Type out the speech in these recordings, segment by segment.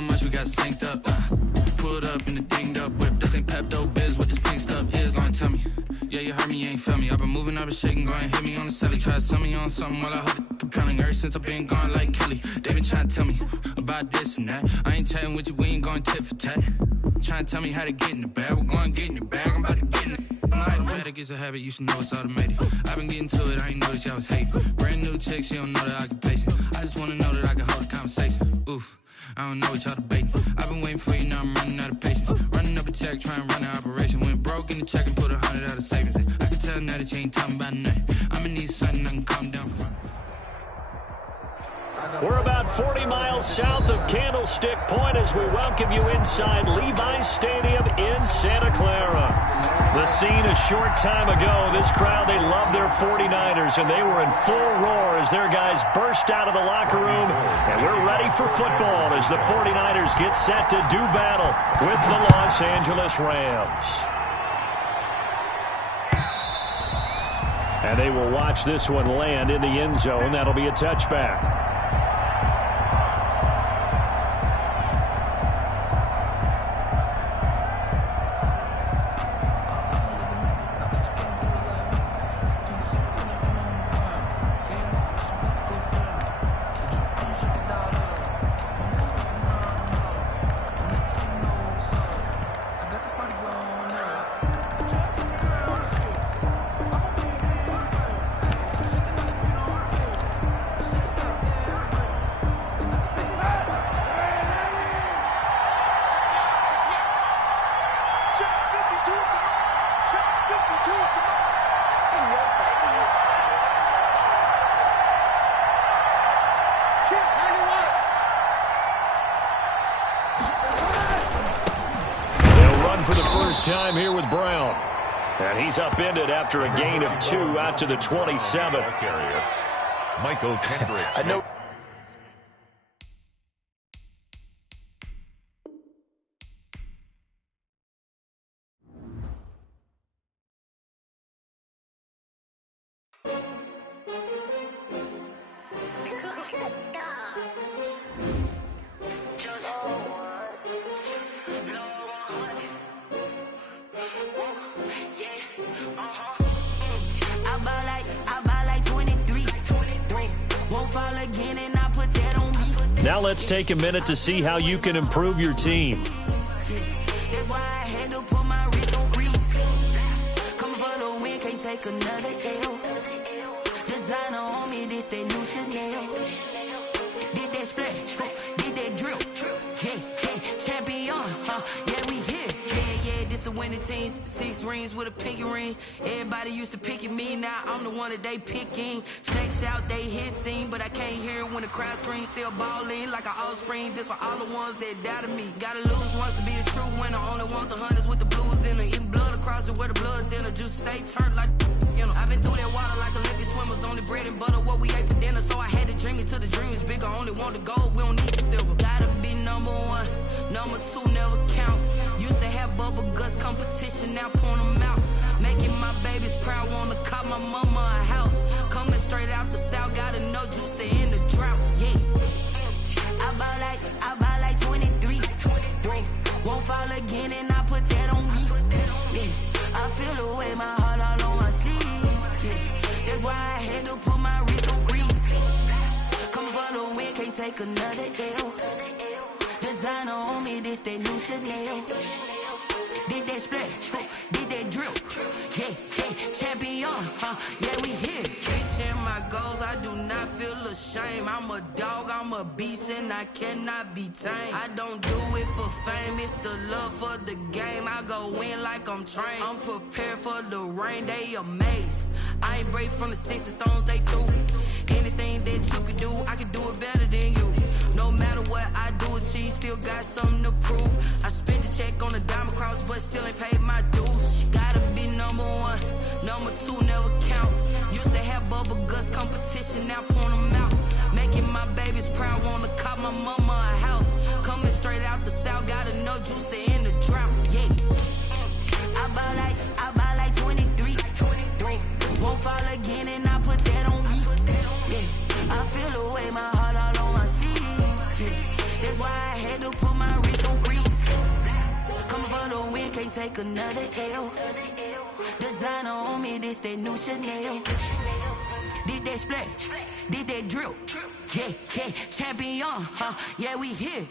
so much, we got synced up. Pulled up in the dinged up whip. This ain't Pepto-Biz, what this pink stuff is. Long tell me, yeah, you heard me, you ain't felt me. I've been moving, I've been shaking, go and hit me on the celly. Try to sell me on something while I hold it compelling. Ever since I've been gone like Kelly, they been trying to tell me about this and that. I ain't chatting with you, we ain't going tit for tat. Trying to tell me how to get in the bag, we're going to get in the bag, I'm about to get in it. I'm automatic, it's a habit, you should know it's automated. I've been getting to it, I ain't noticed y'all was hating. Brand new chick, she don't know the occupation. I just wanna know that I can hold a conversation. Oof, I don't know what y'all debating. I've been waiting for you, now I'm running out of patience. Running up a check, trying to run an operation. Went broke in the check and put 100 out of savings in. I can tell now that you ain't talking about nothing. I'ma need something I can calm down from. We're about 40 miles south of Candlestick Point as we welcome you inside Levi's Stadium in Santa Clara. The scene a short time ago, this crowd, they love their 49ers, and they were in full roar as their guys burst out of the locker room. And we're ready for football as the 49ers get set to do battle with the Los Angeles Rams. And they will watch this one land in the end zone. That'll be a touchback. Time here with Brown. And he's upended after a gain of 2 out to the 27. Carrier, Michael Kendricks. I know. Now let's take a minute to see how you can improve your team. That's why I had to put my wrist on freeze. Coming for the win, can't take another L. Designer on me, this that new Chanel. Did that splash, did that drill. Yeah, champion, yeah, we here. Yeah, this the winning team. 6 rings with a pinky ring. Everybody used to pick at me, now I'm the one that they picking. Snakes out, they hit scene, but I can't hear it when the crowd screams. Still balling like an offspring. This for all the ones that doubted me. Gotta lose once to be a true winner. Only want the hunters with the blues in it. Eating blood across it where the blood dinner. Just stay turned like, you know. I've been through that water like Olympic swimmers. Only bread and butter, what we ate for dinner. So I had to dream it till the dream is bigger. Only want the gold, we don't need the silver. Gotta be number 1, number 2 never count. Used to have bubble guts competition, now point them out. Making my babies proud, wanna cop my mama a house. Coming straight out the south, gotta know juice to end the drought, yeah. I buy like 23. Won't fall again and I put that on me, yeah. I feel the way, my heart all on my sleeve, yeah. That's why I had to put my wrist on freeze. Coming for the win, can't take another L. Designer on me, this that new Chanel. Did that splash, did that drill. Yeah, champion, yeah, we here. Reaching my goals, I do not feel ashamed. I'm a dog, I'm a beast, and I cannot be tamed. I don't do it for fame, it's the love for the game. I go in like I'm trained. I'm prepared for the rain, they amazed. I ain't break from the sticks and stones they threw. Anything that you could do, I could do it better than you. No matter what I do, achieve, still got something to prove. I spent the check on the diamond cross, but still ain't paid my dues. Gotta be number 1, number 2 never count. Used to have bubble guts competition, now point them out. Making my babies proud, wanna cop my mama a house. Coming straight out the south, gotta know juice to end the drought, yeah. I buy like 23. Won't fall again and I put that on me, yeah. I feel the way, my heart all on my sleeve, yeah. That's why I had to put my can't take another L. Designer on me, this that new Chanel. This that splash, this that drill. Yeah, yeah, champion, huh? Yeah, we here.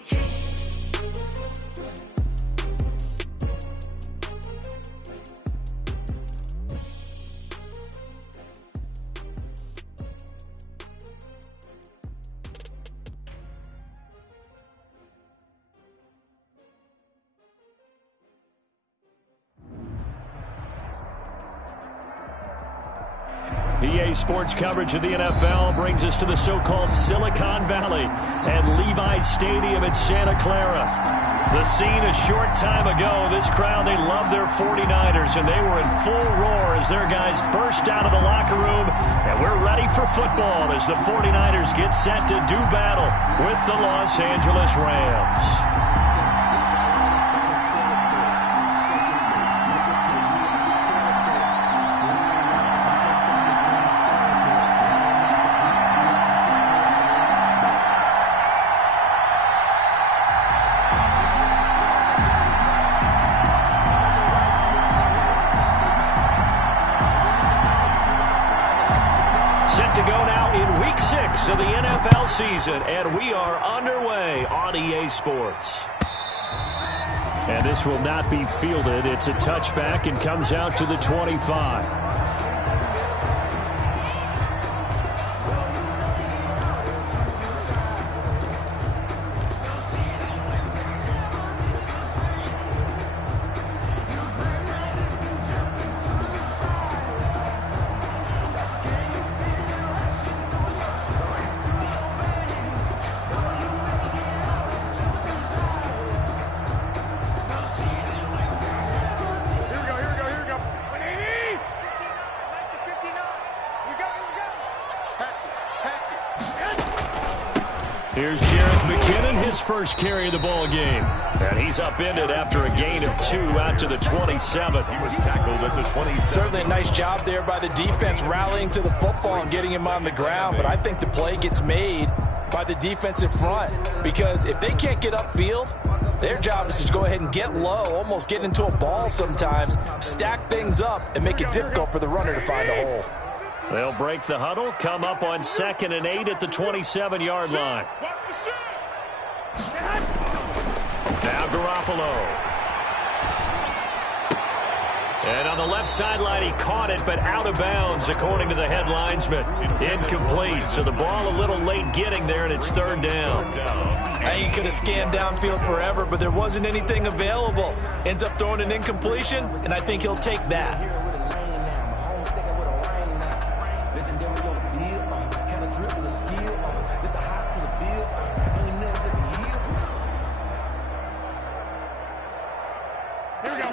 EA Sports coverage of the NFL brings us to the so-called Silicon Valley at Levi's Stadium in Santa Clara. The scene a short time ago, this crowd, they love their 49ers, and they were in full roar as their guys burst out of the locker room, and we're ready for football as the 49ers get set to do battle with the Los Angeles Rams. Set to go now in Week 6 of the NFL season, and we are underway on EA Sports. And this will not be fielded. It's a touchback and comes out to the 25. Here's Jarek McKinnon, his first carry of the ball game. And he's upended after a gain of 2 out to the 27th. He was tackled at the 27th. Certainly a nice job there by the defense rallying to the football and getting him on the ground. But I think the play gets made by the defensive front, because if they can't get upfield, their job is to go ahead and get low, almost get into a ball sometimes, stack things up, and make it difficult for the runner to find a hole. They'll break the huddle, come up on 2nd and 8 at the 27-yard line. Now Garoppolo. And on the left sideline, he caught it, but out of bounds, according to the head linesman. Incomplete, so the ball a little late getting there, and it's 3rd down. I think he could have scanned downfield forever, but there wasn't anything available. Ends up throwing an incompletion, and I think he'll take that.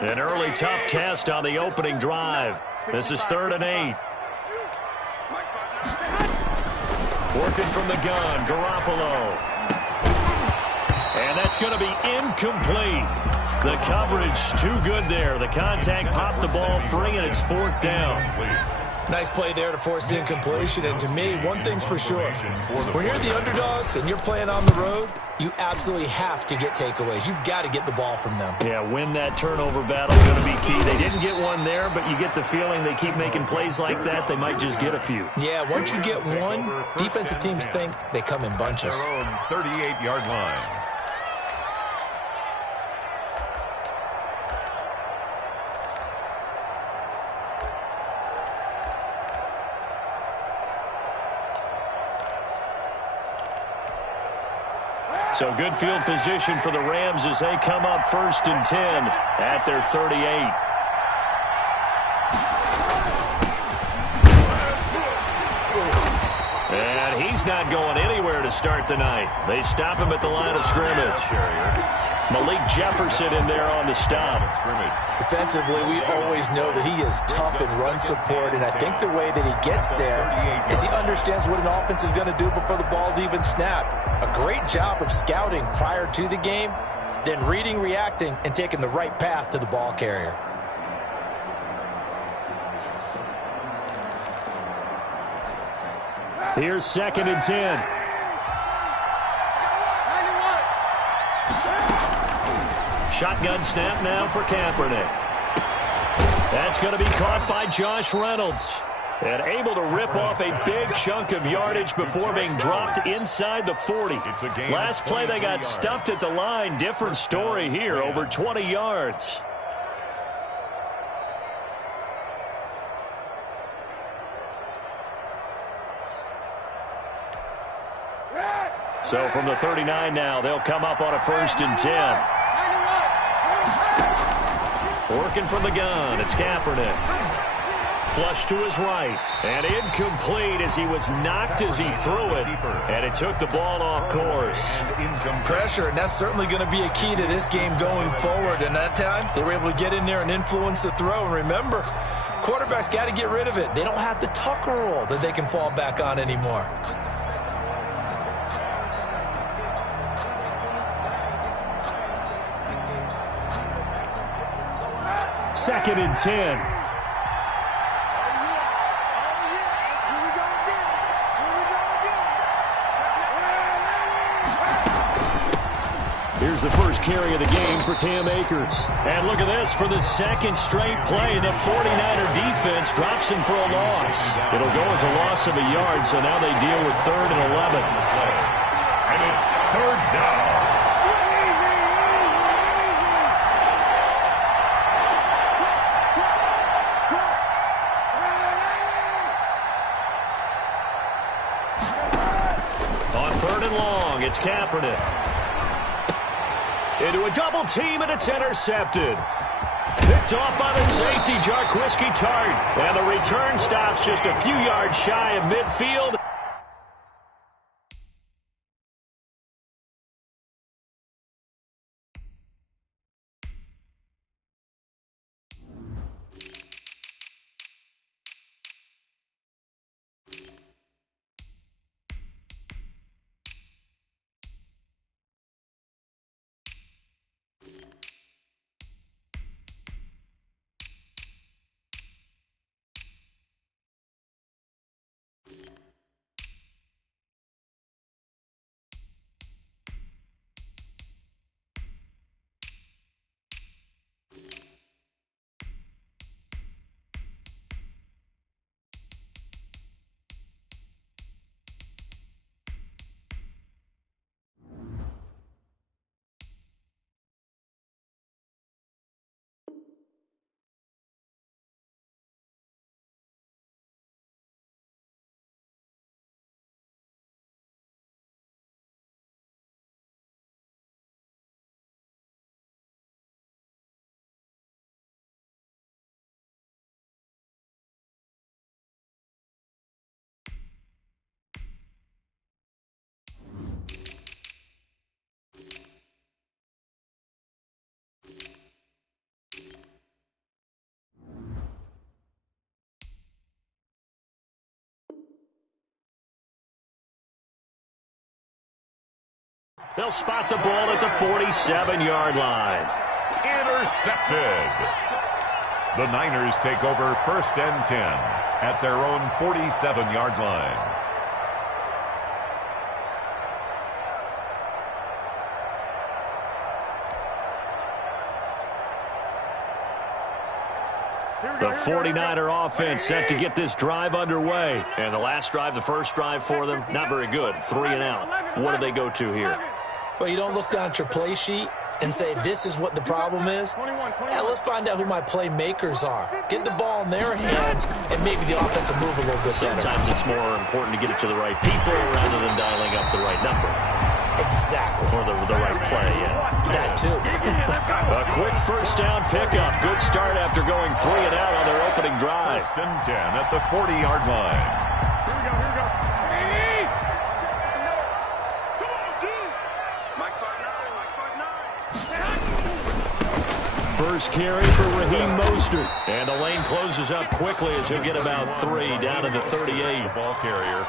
An early tough test on the opening drive. This is 3rd and 8. Working from the gun, Garoppolo. And that's going to be incomplete. The coverage too good there. The contact popped the ball free, and it's 4th down. Nice play there to force the incompletion. And to me, one thing's for sure. When you're the underdogs and you're playing on the road, you absolutely have to get takeaways. You've got to get the ball from them. Yeah, win that turnover battle is going to be key. They didn't get one there, but you get the feeling they keep making plays like that, they might just get a few. Yeah, once you get one, defensive teams think they come in bunches. Their own 38-yard line. So good field position for the Rams as they come up 1st and 10 at their 38. And he's not going anywhere to start the night. They stop him at the line of scrimmage. Malik Jefferson in there on the stop. Defensively, we always know that he is tough in run support, and I think the way that he gets there is he understands what an offense is going to do before the ball's even snapped. A great job of scouting prior to the game, then reading, reacting, and taking the right path to the ball carrier. Here's 2nd and 10. Shotgun snap now for Kaepernick. That's going to be caught by Josh Reynolds. And able to rip off a big chunk of yardage before being dropped inside the 40. Last play they got stuffed at the line. Different story here, over 20 yards. So from the 39 now, they'll come up on a 1st and 10. Working from the gun, it's Kaepernick. Flush to his right, and incomplete as he was knocked as he threw it, and it took the ball off course. Pressure, and that's certainly going to be a key to this game going forward. And that time, they were able to get in there and influence the throw. And remember, quarterbacks got to get rid of it. They don't have the tuck rule that they can fall back on anymore. Second and 10. Here's the first carry of the game for Cam Akers. And look at this for the second straight play. The 49er defense drops him for a loss. It'll go as a loss of a yard, so now they deal with 3rd and 11. And it's 3rd down. On 3rd and long, it's Kaepernick. Into a double team, and it's intercepted. Picked off by the safety, Jarquiski Tart. And the return stops just a few yards shy of midfield. They'll spot the ball at the 47-yard line. Intercepted. The Niners take over 1st and 10 at their own 47-yard line. The 49er offense set to get this drive underway. And the last drive, the first drive for them, not very good. 3 and out. What do they go to here? Well, you don't look down at your play sheet and say, this is what the problem is. Now, let's find out who my playmakers are. Get the ball in their hands, and maybe the offense will move a little bit better. Sometimes it's more important to get it to the right people rather than dialing up the right number. Exactly. Or the right play, yeah. That, too. A quick first down pickup. Good start after going 3 and out on their opening drive. 1st and 10 at the 40-yard line. Here we go, here we go. First carry for Raheem Mostert. And the lane closes up quickly as he'll get about 3 down to the 38. The ball carrier.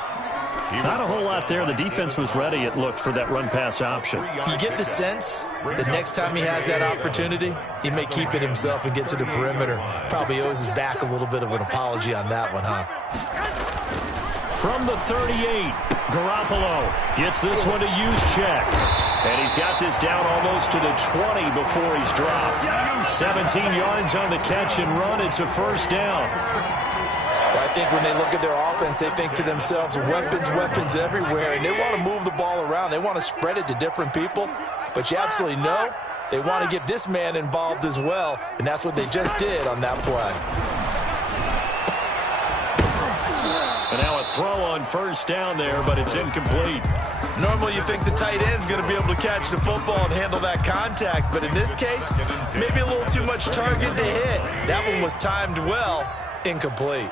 Not a whole lot there. The defense was ready, it looked, for that run-pass option. You get the sense that next time he has that opportunity, he may keep it himself and get to the perimeter. Probably owes his back a little bit of an apology on that one, huh? From the 38, Garoppolo gets this one to use check. And he's got this down almost to the 20 before he's dropped. 17 yards on the catch and run. It's a first down. Well, I think when they look at their offense, they think to themselves, weapons everywhere, and they want to move the ball around. They want to spread it to different people, but you absolutely know they want to get this man involved as well, and that's what they just did on that play. And now a throw on first down there, but it's incomplete. Normally you think the tight end's going to be able to catch the football and handle that contact, but in this case, maybe a little too much target to hit. That one was timed well, incomplete.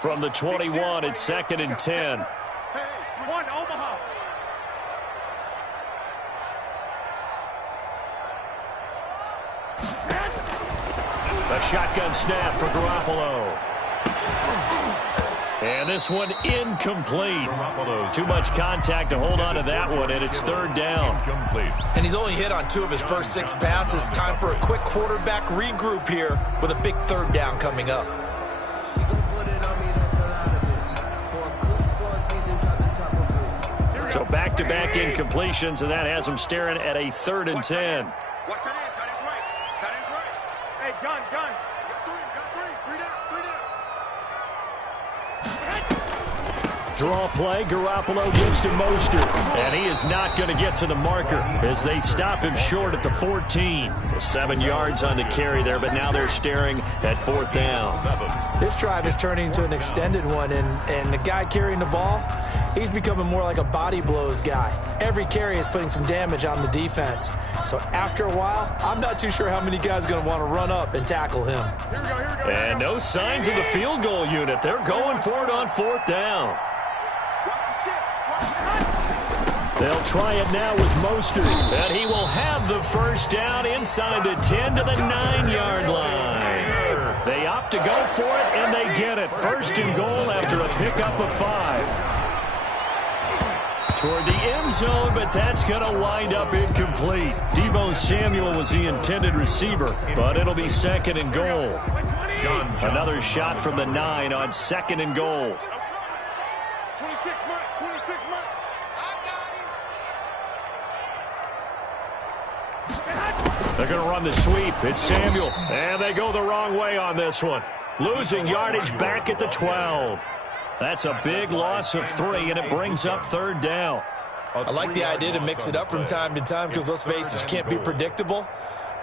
From the 21, it's 2nd and 10. A shotgun snap for Garoppolo. And this one incomplete. Too much contact to hold on to that one, and it's 3rd down. And he's only hit on 2 of his first 6 passes. Time for a quick quarterback regroup here with a big 3rd down coming up. So back-to-back incompletions, and that has him staring at a 3rd and 10. Draw play, Garoppolo gives to Mostert, and he is not going to get to the marker as they stop him short at the 14. 7 yards on the carry there, but now they're staring at 4th down. This drive is turning into an extended one, and the guy carrying the ball, he's becoming more like a body blows guy. Every carry is putting some damage on the defense. So after a while, I'm not too sure how many guys are going to want to run up and tackle him. And no signs of the field goal unit. They're going for it on 4th down. They'll try it now with Mostert, and he will have the first down inside the 10 to the 9-yard line. They opt to go for it, and they get it. 1st and goal after a pickup of 5. Toward the end zone, but that's going to wind up incomplete. Deebo Samuel was the intended receiver, but it'll be 2nd and goal. Another shot from the 9 on 2nd and goal. They're going to run the sweep. It's Samuel. And they go the wrong way on this one. Losing yardage back at the 12. That's a big loss of 3, and it brings up 3rd down. I like the idea to mix it up from time to time because, let's face it, you can't be predictable.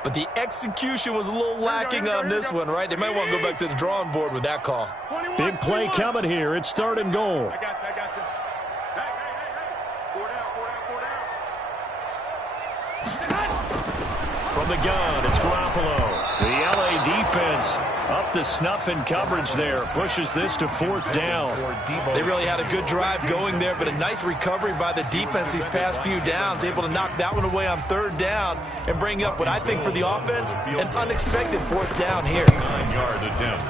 But the execution was a little lacking on this one, right? They might want to go back to the drawing board with that call. Big play coming here. It's 3rd and goal. From the gun, it's Garoppolo. The LA defense up the snuff in coverage there. Pushes this to 4th down. They really had a good drive going there, but a nice recovery by the defense these past few downs. Able to knock that one away on 3rd down and bring up what I think for the offense, an unexpected 4th down here. 9-yard attempt.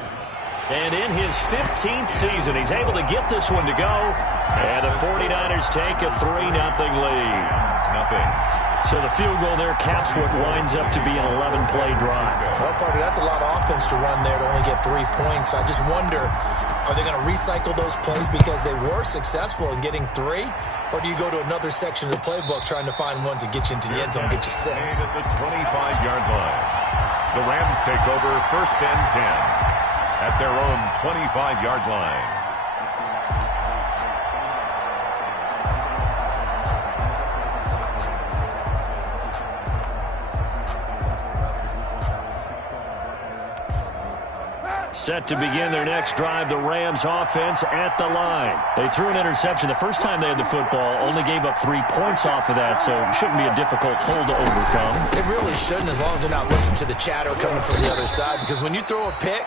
And in his 15th season, he's able to get this one to go. And the 49ers take a 3-0 lead. So the field goal there caps what winds up to be an 11-play drive. Well, Parker, that's a lot of offense to run there to only get 3 points. I just wonder, are they going to recycle those plays because they were successful in getting 3? Or do you go to another section of the playbook trying to find ones that get you into the end zone and get you 6? At the 25-yard line. The Rams take over 1st and 10 at their own 25-yard line. Set to begin their next drive, the Rams offense at the line. They threw an interception the first time they had the football, only gave up 3 points off of that, so it shouldn't be a difficult hole to overcome. It really shouldn't, as long as they're not listening to the chatter coming from the other side, because when you throw a pick,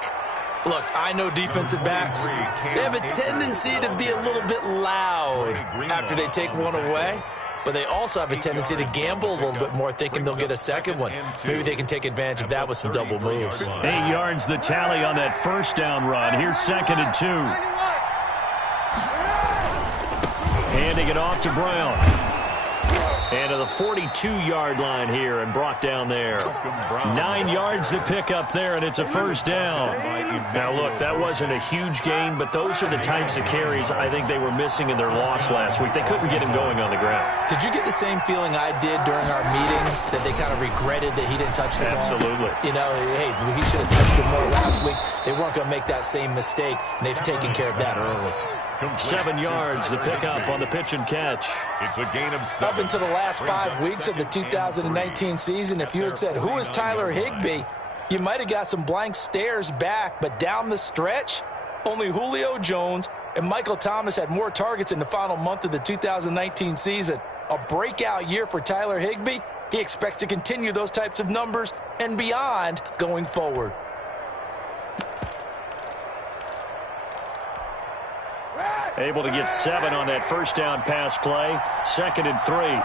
look, I know defensive backs, they have a tendency to be a little bit loud after they take one away. But they also have a tendency to gamble a little bit more, thinking they'll get a second one. Maybe they can take advantage of that with some double moves. 8 yards the tally on that first down run. Here's 2nd and 2. Handing it off to Brown. And to the 42-yard line here and brought down there. 9 yards to pick up there, and it's a first down. Now, look, that wasn't a huge gain, but those are the types of carries I think they were missing in their loss last week. They couldn't get him going on the ground. Did you get the same feeling I did during our meetings, that they kind of regretted that he didn't touch the ball? Absolutely. You know, hey, he should have touched it more last week. They weren't going to make that same mistake, and they've taken care of that early. 7 yards, the pickup on the pitch and catch. It's a gain of 7. Up into the last 5 weeks of the 2019 season, if you had said, who is Tyler Higbee, you might have got some blank stares back, but down the stretch, only Julio Jones and Michael Thomas had more targets in the final month of the 2019 season. A breakout year for Tyler Higbee. He expects to continue those types of numbers and beyond going forward. Able to get 7 on that first down pass play. 2nd and 3.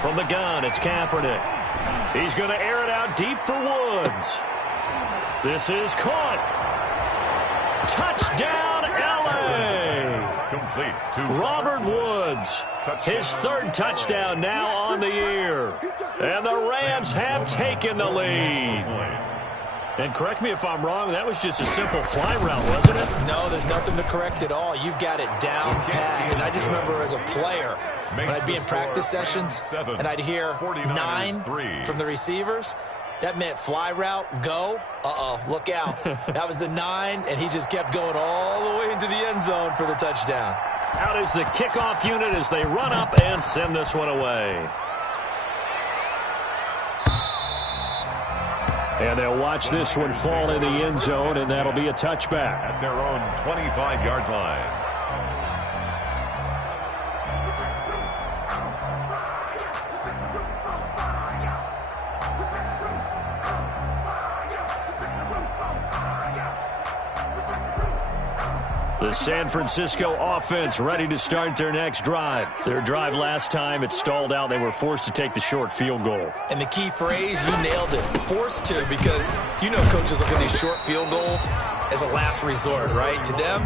From the gun, it's Kaepernick. He's going to air it out deep for Woods. This is caught. Touchdown, L.A. Complete to Robert Woods. His 3rd touchdown now on the year. And the Rams have taken the lead. And correct me if I'm wrong, that was just a simple fly route, wasn't it? No, there's nothing to correct at all. You've got it down pat. And I just remember as a player, when I'd be in practice sessions, and I'd hear 9 from the receivers, that meant fly route, go. Uh-oh, look out. That was the 9, and he just kept going all the way into the end zone for the touchdown. Out is the kickoff unit as they run up and send this one away. And they'll watch this one fall in the end zone, and that'll be a touchback. At their own 25-yard line. The San Francisco offense ready to start their next drive. Their drive last time, it stalled out. They were forced to take the short field goal. And the key phrase, you nailed it, forced to, because you know coaches look at these short field goals as a last resort, right? To them,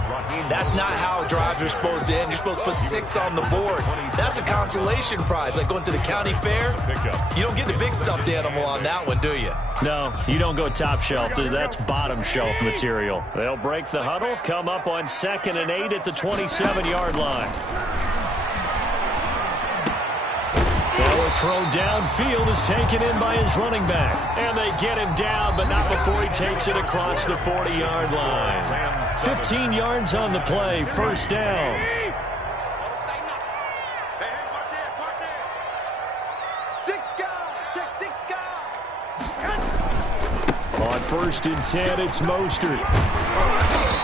that's not how drives are supposed to end. You're supposed to put 6 on the board. That's a consolation prize, like going to the county fair. You don't get the big stuffed animal on that one, do you? No, you don't go top shelf. That's bottom shelf material. They'll break the huddle, come up on 2nd and 8 at the 27-yard line. Now a throw downfield is taken in by his running back. And they get him down, but not before he takes it across the 40-yard line. 15 yards on the play, first down. On 1st and 10, it's Mostert.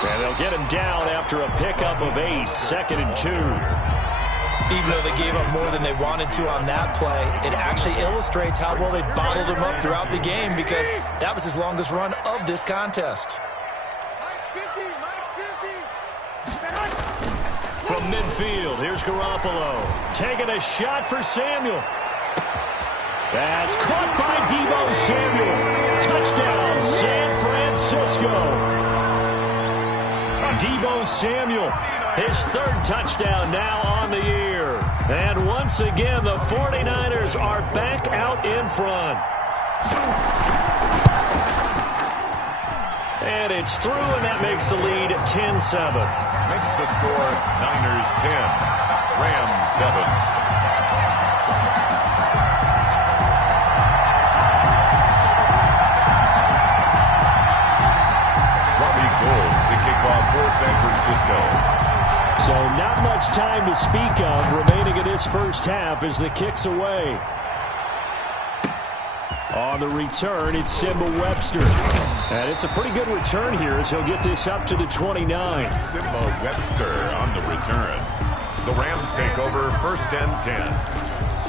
And they'll get him down after a pickup of 8, 2nd and 2. Even though they gave up more than they wanted to on that play, it actually illustrates how well they bottled him up throughout the game, because that was his longest run of this contest. From midfield, here's Garoppolo. Taking a shot for Samuel. That's caught by Deebo Samuel. Touchdown, San Francisco. Deebo Samuel, his 3rd touchdown now on the year. And once again, the 49ers are back out in front. And it's through, and that makes the lead 10-7. Makes the score Niners 10, Rams 7. For San Francisco. So not much time to speak of remaining in this first half as the kick's away. On the return, it's Simba Webster. And it's a pretty good return here as he'll get this up to the 29. Simba Webster on the return. The Rams take over 1st and 10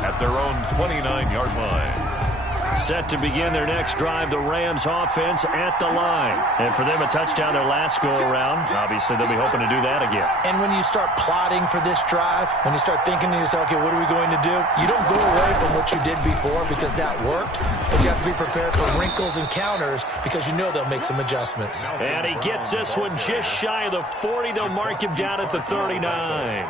at their own 29-yard line. Set to begin their next drive, the Rams offense at the line. And for them, a touchdown their last go-around. Obviously, they'll be hoping to do that again. And when you start plotting for this drive, when you start thinking to yourself, okay, what are we going to do? You don't go away from what you did before because that worked, but you have to be prepared for wrinkles and counters because you know they'll make some adjustments. And he gets this one just shy of the 40. They'll mark him down at the 39.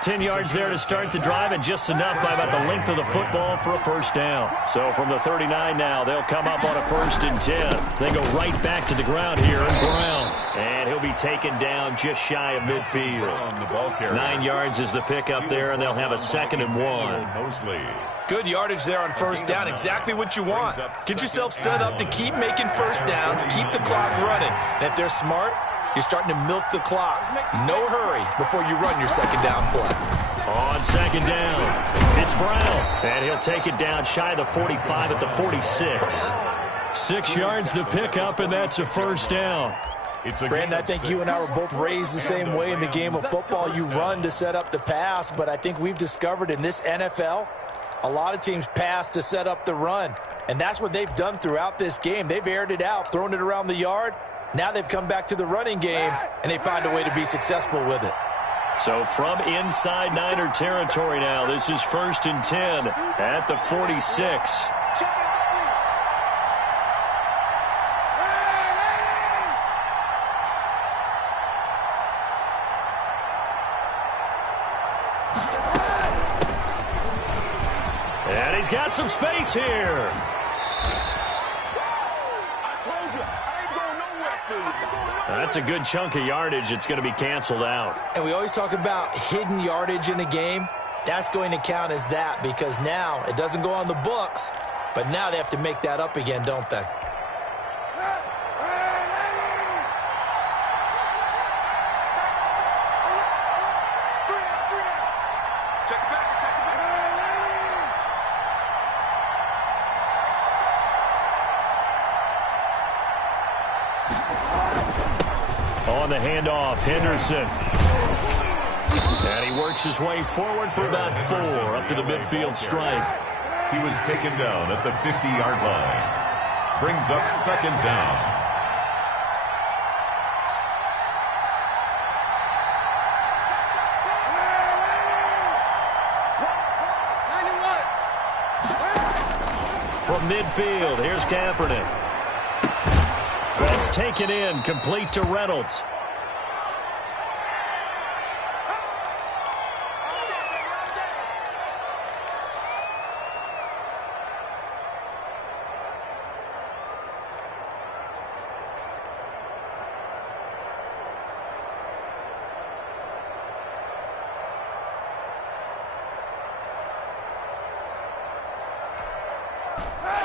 10 yards there to start the drive, and just enough by about the length of the football for a first down. So from the 39 now, they'll come up on a 1st and 10. They go right back to the ground here, and Brown. And he'll be taken down just shy of midfield. 9 yards is the pickup there, and they'll have a 2nd and 1. Good yardage there on first down. Exactly what you want. Get yourself set up to keep making first downs, keep the clock running. And if they're smart, you're starting to milk the clock. No hurry before you run your 2nd down play. On 2nd down, it's Brown. And he'll take it down shy of the 45 at the 46. 6 yards the pickup, and that's a first down. Brandon, I think you and I were both raised the same way in the game of football. You run to set up the pass, but I think we've discovered in this NFL, a lot of teams pass to set up the run. And that's what they've done throughout this game. They've aired it out, thrown it around the yard. Now they've come back to the running game, and they find a way to be successful with it. So from inside Niner territory now, this is 1st and 10 at the 46. And he's got some space here. That's a good chunk of yardage. It's going to be canceled out. And we always talk about hidden yardage in a game. That's going to count as that because now it doesn't go on the books, but now they have to make that up again, don't they? On the handoff, Henderson. And he works his way forward for about 4 up to the midfield stripe. He was taken down at the 50-yard line. Brings up 2nd down. From midfield, here's Kaepernick. That's taken in, complete to Reynolds.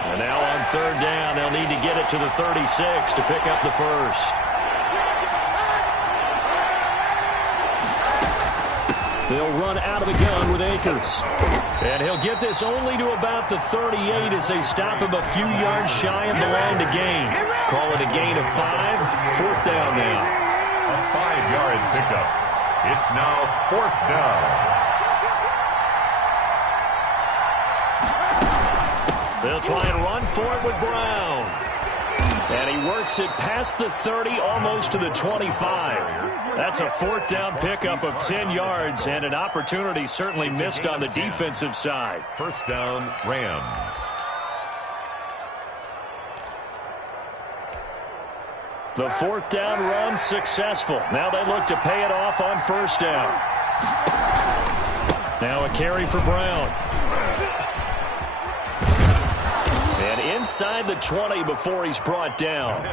And now on 3rd down, they'll need to get it to the 36 to pick up the first. They'll run out of the gun with Akers. And he'll get this only to about the 38 as they stop him a few yards shy of the line to gain. Call it a gain of 5. 4th down now. A 5-yard pickup. It's now 4th down. They'll try and run for it with Brown. And he works it past the 30, almost to the 25. That's a 4th down pickup of 10 yards, and an opportunity certainly missed on the defensive side. 1st down, Rams. The 4th down run successful. Now they look to pay it off on 1st down. Now a carry for Brown. And inside the 20 before he's brought down.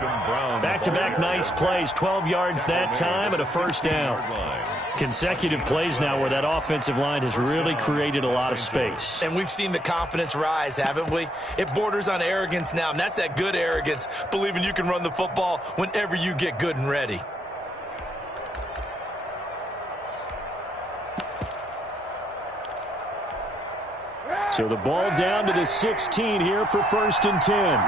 Back-to-back nice plays, 12 yards that time and a 1st down. Consecutive plays now where that offensive line has really created a lot of space. And we've seen the confidence rise, haven't we? It borders on arrogance now, and that's that good arrogance, believing you can run the football whenever you get good and ready. So the ball down to the 16 here for 1st and 10.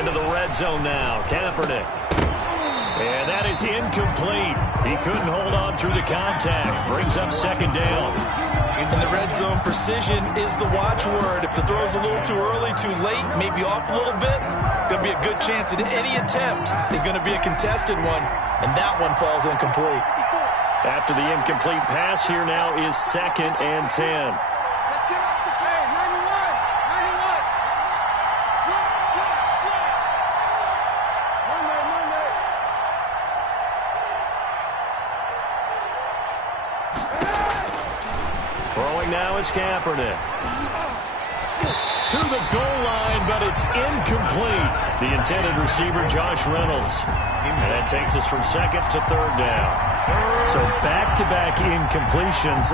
Into the red zone now, Kaepernick. And that is incomplete. He couldn't hold on through the contact. Brings up 2nd down. In the red zone, precision is the watchword. If the throw's a little too early, too late, maybe off a little bit, going to be a good chance that any attempt is going to be a contested one, and that one falls incomplete. After the incomplete pass, here now is 2nd and 10. Let's get up. Throwing now is Kaepernick. To the goal line, but it's incomplete. The intended receiver, Josh Reynolds. And that takes us from second to third down. So back-to-back incompletions.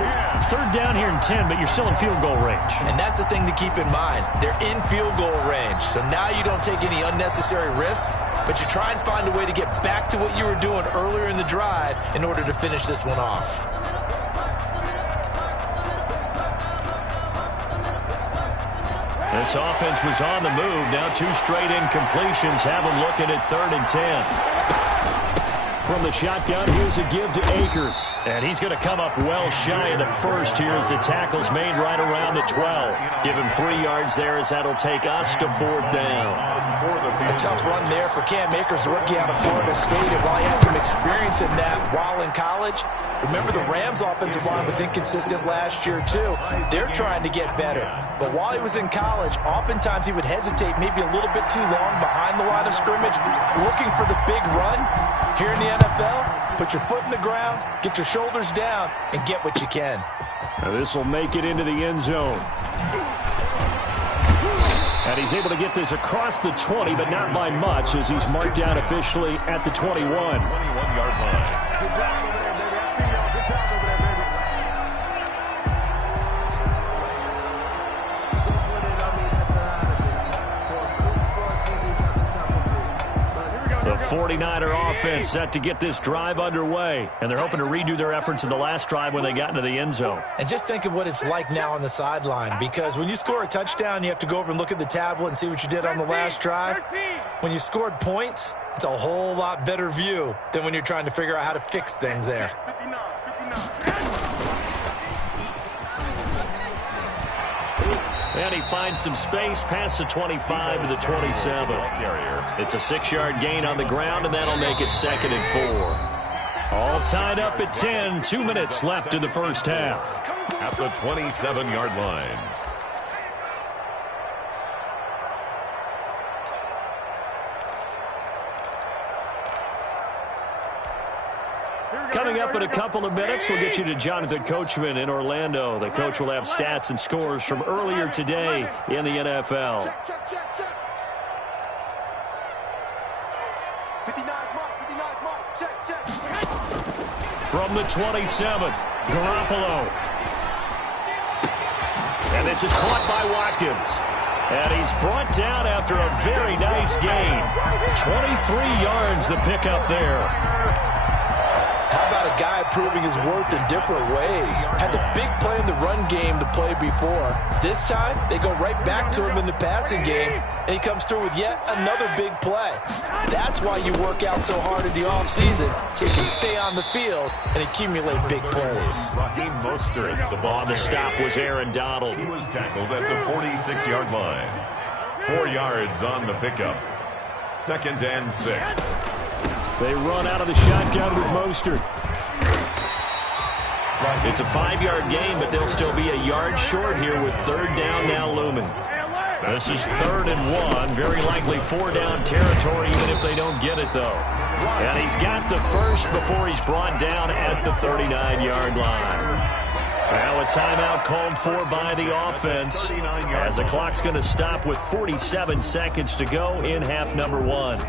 Third down here in 10, but you're still in field goal range. And that's the thing to keep in mind. They're in field goal range. So now you don't take any unnecessary risks, but you try and find a way to get back to what you were doing earlier in the drive in order to finish this one off. This offense was on the move. Now 2 straight incompletions have them looking at 3rd and 10. From the shotgun, here's a give to Akers. And he's going to come up well shy of the first here as the tackle's made right around the 12. Give him 3 yards there as that'll take us to 4th down. A tough run there for Cam Akers, rookie out of Florida State. And while he had some experience in that while in college, remember the Rams' offensive line was inconsistent last year too. They're trying to get better. But while he was in college, oftentimes he would hesitate maybe a little bit too long behind the line of scrimmage, looking for the big run. Here in the NFL, put your foot in the ground, get your shoulders down, and get what you can. Now this will make it into the end zone. And he's able to get this across the 20, but not by much, as he's marked down officially at the 21. 21-yard line. Good job over there, baby. I see y'all. Good job over there, baby. The 49er offense set to get this drive underway, and they're hoping to redo their efforts in the last drive when they got into the end zone. And just think of what it's like now on the sideline, because when you score a touchdown, you have to go over and look at the tablet and see what you did on the last drive. When you scored points, it's a whole lot better view than when you're trying to figure out how to fix things there. And he finds some space past the 25 to the 27. It's a 6-yard gain on the ground, and that'll make it 2nd and 4. All tied up at 10. 2 minutes left in the first half. At the 27-yard line. Coming up in a couple of minutes, we'll get you to Jonathan Coachman in Orlando. The coach will have stats and scores from earlier today in the NFL. From the 27, Garoppolo. And this is caught by Watkins. And he's brought down after a very nice gain. 23 yards the pickup there. How about a guy proving his worth in different ways? Had the big play in the run game to play before. This time, they go right back to him in the passing game, and he comes through with yet another big play. That's why you work out so hard in the offseason, so you can stay on the field and accumulate big plays. Raheem Mostert, the ball. On the stop was Aaron Donald. He was tackled at the 46-yard line. 4 yards on the pickup. 2nd and 6. They run out of the shotgun with Mostert. It's a 5-yard gain, but they'll still be a yard short here with 3rd down now looming. This is 3rd and 1, very likely 4-down territory even if they don't get it, though. And he's got the first before he's brought down at the 39-yard line. Now a timeout called for by the offense as the clock's going to stop with 47 seconds to go in half number 1.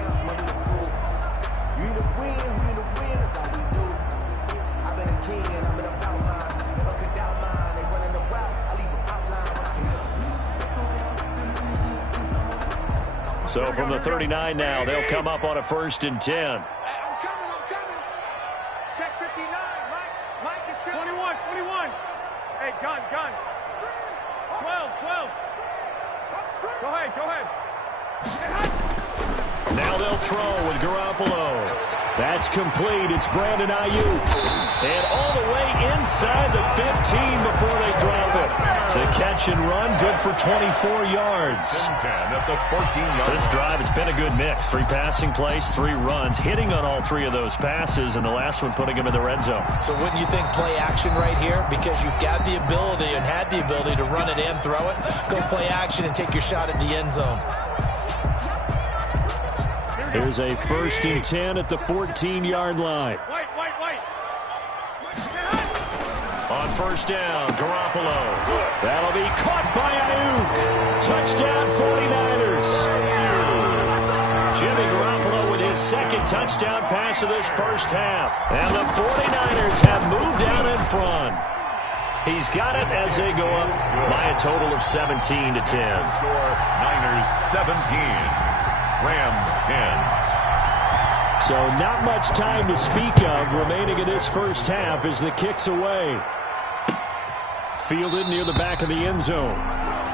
So from the 39 now, they'll come up on a 1st and 10. I'm coming. Check 59. Mike is 21. Hey, gun. 12. Go ahead. Now they'll throw with Garoppolo. That's complete. It's Brandon Ayuk. And all the way inside the 15 before they drop it. The catch and run, good for 24 yards. At the 14-yard This drive, it's been a good mix. 3 passing plays, 3 runs, hitting on all 3 of those passes, and the last one putting him in the red zone. So wouldn't you think play action right here? Because you've got the ability and had the ability to run it and throw it. Go play action and take your shot at the end zone. Here's a 1st and 10 at the 14-yard line. On first down. Garoppolo. That'll be caught by Ayuk. Touchdown 49ers. Jimmy Garoppolo with his second touchdown pass of this first half. And the 49ers have moved out in front. He's got it as they go up by a total of 17-10. Score Niners 17, Rams 10. So not much time to speak of remaining in this first half as the kick's away. Fielded near the back of the end zone.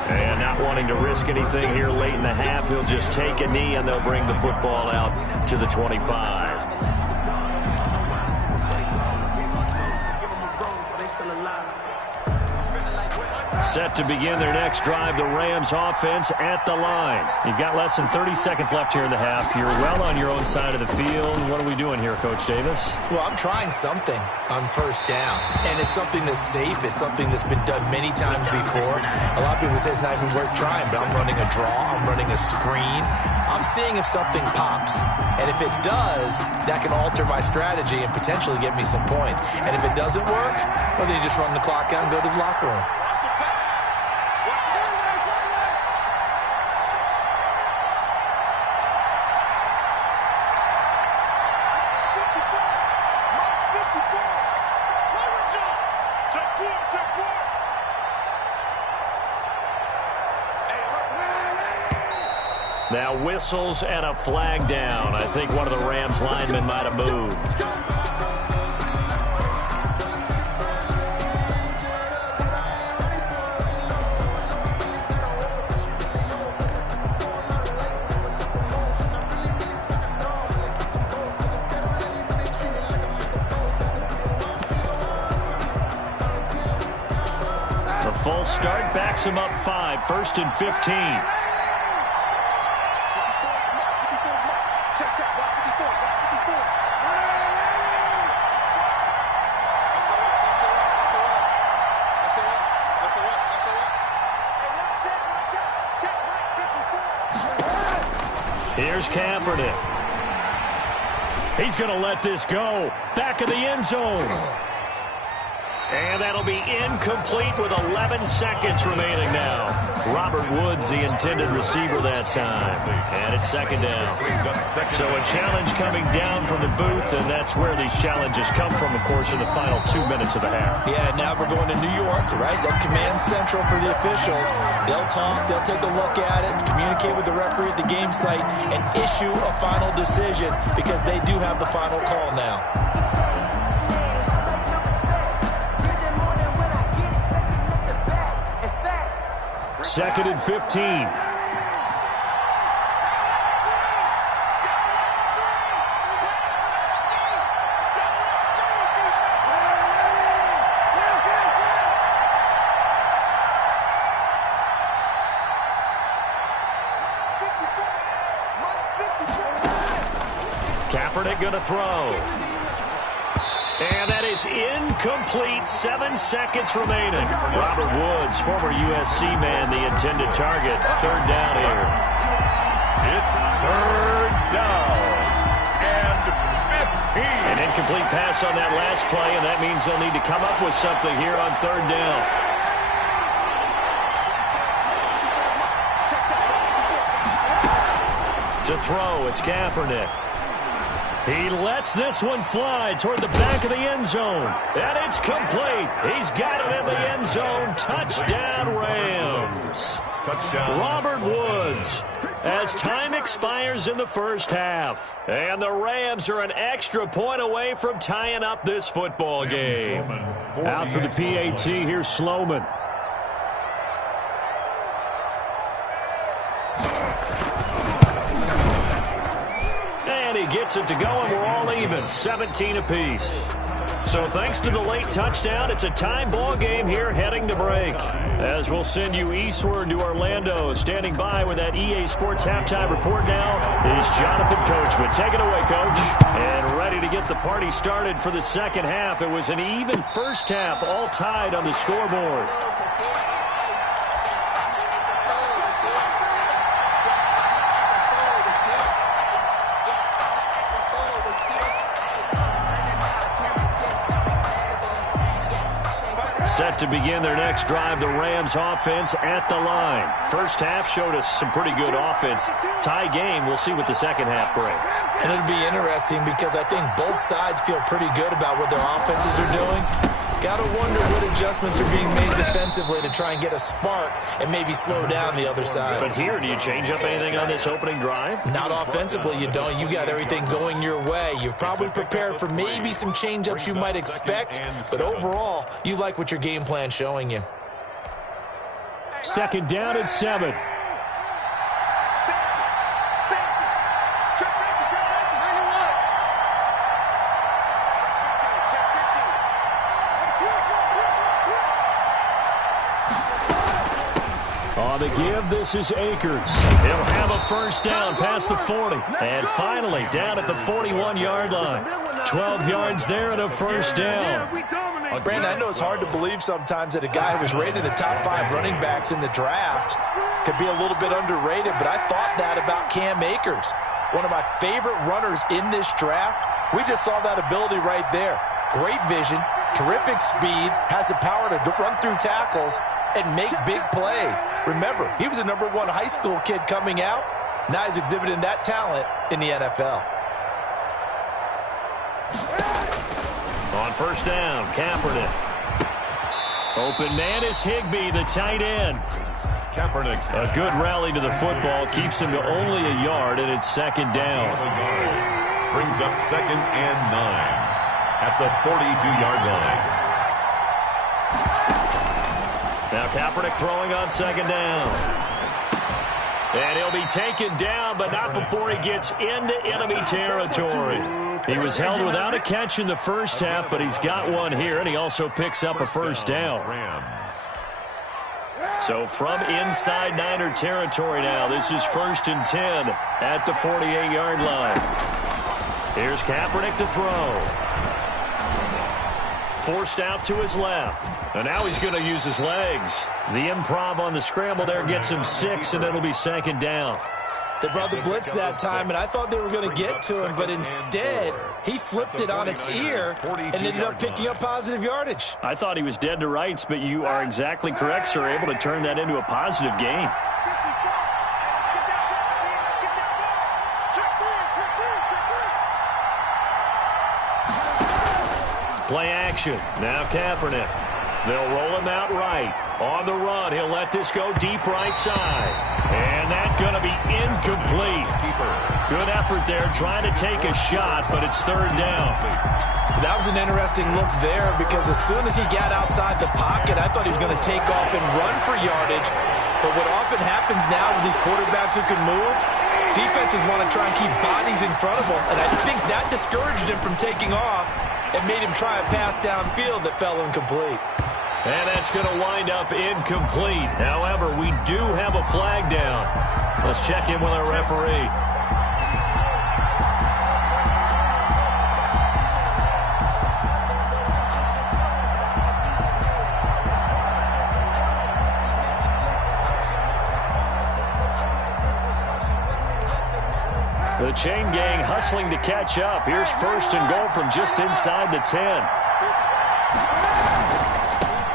And not wanting to risk anything here late in the half, he'll just take a knee and they'll bring the football out to the 25. Set to begin their next drive, the Rams offense at the line. You've got less than 30 seconds left here in the half. You're well on your own side of the field. What are we doing here, Coach Davis? Well, I'm trying something on first down, and it's something that's safe. It's something that's been done many times before. A lot of people say it's not even worth trying, but I'm running a draw. I'm running a screen. I'm seeing if something pops, and if it does, that can alter my strategy and potentially get me some points. And if it doesn't work, well, then you just run the clock out and go to the locker room. Now whistles and a flag down. I think one of the Rams linemen might have moved. The false start backs him up 5, 1st and 15. Here's Kaepernick. He's going to let this go. Back of the end zone. And that'll be incomplete with 11 seconds remaining now. Robert Woods, the intended receiver that time. And it's second down. So a challenge coming down from the booth, and that's where these challenges come from, of course, in the final 2 minutes of the half. Yeah, now we're going to New York, right? That's command central for the officials. They'll talk, they'll take a look at it, communicate with the referee at the game site, and issue a final decision because they do have the final call now. Second and 15. Kaepernick going to throw. And that is incomplete. 7 seconds remaining. Robert Woods, former USC man, the intended target. Third down here. It's third down and 15. An incomplete pass on that last play, and that means they'll need to come up with something here on third down. To throw, it's Kaepernick. He lets this one fly toward the back of the end zone. And it's complete. He's got it in the end zone. Touchdown, Rams. Touchdown. Robert Woods, as time expires in the first half. And the Rams are an extra point away from tying up this football game. Out for the PAT, here's Sloman. Gets it to go, and we're all even, 17 apiece. So thanks to the late touchdown, it's a tie ball game here heading to break. As we'll send you eastward to Orlando. Standing by with that EA Sports halftime report now is Jonathan Coachman. Take it away, Coach. And ready to get the party started for the second half. It was an even first half, all tied on the scoreboard. Set to begin their next drive, the Rams offense at the line. First half showed us some pretty good offense. Tie game, we'll see what the second half brings. And it'll be interesting because I think both sides feel pretty good about what their offenses are doing. Got to wonder what adjustments are being made defensively to try and get a spark and maybe slow down the other side. But here, do you change up anything on this opening drive? Not offensively, you don't. You got everything going your way. You've probably prepared for maybe some change-ups you might expect, but overall, you like what your game plan's showing you. Second down and 7. On the give, this is Akers. He'll have a first down past the 40. And finally, down at the 41-yard line. 12 yards there and a first down. Brandon, I know it's hard to believe sometimes that a guy who was rated the top 5 running backs in the draft could be a little bit underrated, but I thought that about Cam Akers. One of my favorite runners in this draft. We just saw that ability right there. Great vision, terrific speed, has the power to run through tackles and make big plays. Remember, he was a #1 high school kid coming out. Now he's exhibiting that talent in the NFL. On first down, Kaepernick. Open man is Higbee, the tight end. Kaepernick. A good rally to the football keeps him to only a yard, and it's second down. Brings up 2nd and 9 at the 42-yard line. Now Kaepernick throwing on second down. And he'll be taken down, but not before he gets into enemy territory. He was held without a catch in the first half, but he's got one here, and he also picks up a first down. So from inside Niner territory now, this is 1st and 10 at the 48-yard line. Here's Kaepernick to throw. Forced out to his left. And now he's going to use his legs. The improv on the scramble there gets him 6, and it'll be second down. They brought the blitz that time, and I thought they were going to get to him, but instead, he flipped it on its ear and ended up picking up positive yardage. I thought he was dead to rights, but you are exactly correct, sir, able to turn that into a positive gain. Play action. Now Kaepernick. They'll roll him out right. On the run, he'll let this go deep right side. And that's going to be incomplete. Good effort there trying to take a shot, but it's third down. That was an interesting look there because as soon as he got outside the pocket, I thought he was going to take off and run for yardage. But what often happens now with these quarterbacks who can move, defenses want to try and keep bodies in front of them. And I think that discouraged him from taking off and made him try a pass downfield that fell incomplete. And that's going to wind up incomplete. However, we do have a flag down. Let's check in with our referee. The chain gang hustling to catch up. Here's 1st and goal from just inside the 10.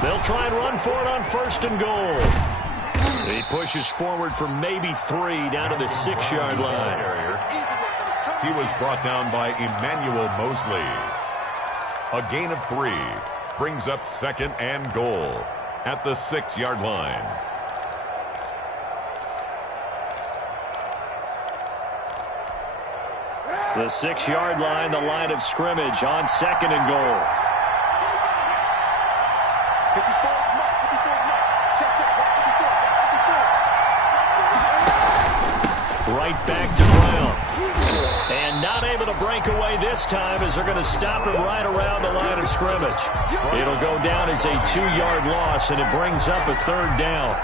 They'll try and run for it on 1st and goal. He pushes forward for maybe 3 down to the 6-yard line. He was brought down by Emmanuel Mosley. A gain of 3 brings up 2nd and goal at the 6-yard line. The 6-yard line, the line of scrimmage on 2nd and goal. Right back to Brown. And not able to break away this time as they're going to stop him right around the line of scrimmage. It'll go down as a 2-yard loss, and it brings up a third down.